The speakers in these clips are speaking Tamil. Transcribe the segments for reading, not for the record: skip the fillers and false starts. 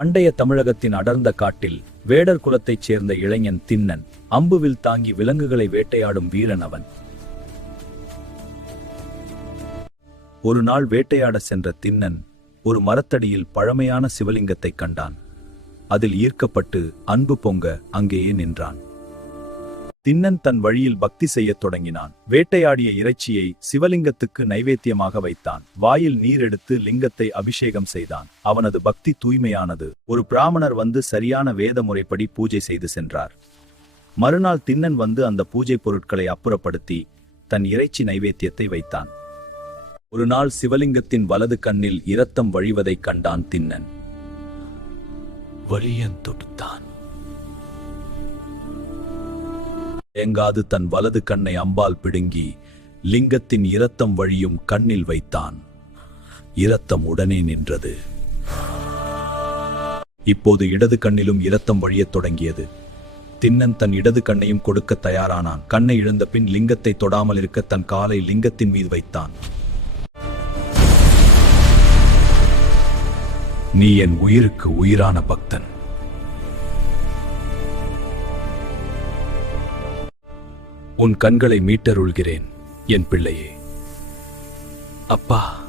பண்டைய தமிழகத்தின் அடர்ந்த காட்டில் வேடர் குலத்தைச் சேர்ந்த இளைஞன் திண்ணன் அம்புவில் தாங்கி விலங்குகளை வேட்டையாடும் வீரன் அவன். ஒரு நாள் வேட்டையாட சென்ற திண்ணன் ஒரு மரத்தடியில் பழமையான சிவலிங்கத்தை கண்டான். அதில் ஈர்க்கப்பட்டு அன்பு பொங்க அங்கேயே நின்றான். திண்ணன் தன் வழியில் பக்தி செய்யத் தொடங்கினான். வேட்டையாடிய இறைச்சியை சிவலிங்கத்துக்கு நைவேத்தியமாக வைத்தான். வாயில் நீர் எடுத்து லிங்கத்தை அபிஷேகம் செய்தான். அவனது பக்தி தூய்மையானது. ஒரு பிராமணர் வந்து சரியான வேத முறைப்படி பூஜை செய்து சென்றார். மறுநாள் திண்ணன் வந்து அந்த பூஜை பொருட்களை அப்புறப்படுத்தி தன் இறைச்சி நைவேத்தியத்தை வைத்தான். ஒரு நாள் சிவலிங்கத்தின் வலது கண்ணில் இரத்தம் வழிவதைக் கண்டான் திண்ணன். வலியன் தொடுத்தான். ஏங்காது தன் வலது கண்ணை அம்பால் பிடுங்கி லிங்கத்தின் இரத்தம் வழியும் கண்ணில் வைத்தான். இரத்தம் உடனே நின்றது. இப்போது இடது கண்ணிலும் இரத்தம் வழியத் தொடங்கியது. திண்ணன் தன் இடது கண்ணையும் கொடுக்க தயாரானான். கண்ணை இழந்த பின் லிங்கத்தை தொடாமல் இருக்க தன் காலை லிங்கத்தின் மீது வைத்தான். நீ என் உயிருக்கு உயிரான பக்தன். உன் கண்களை மீட்டருள்கிறேன் என் பிள்ளையே. அப்பா,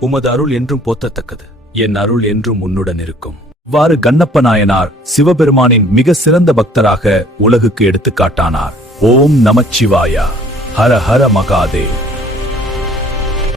உமது அருள் என்றும் போற்றத்தக்கது. என் அருள் என்றும் உன்னுடன் இருக்கும். இவ்வாறு கண்ணப்ப நாயனார் சிவபெருமானின் மிக சிறந்த பக்தராக உலகுக்கு எடுத்துக்காட்டானார். ஓம் நமச்சிவாயா. ஹர ஹர மகாதேவ்.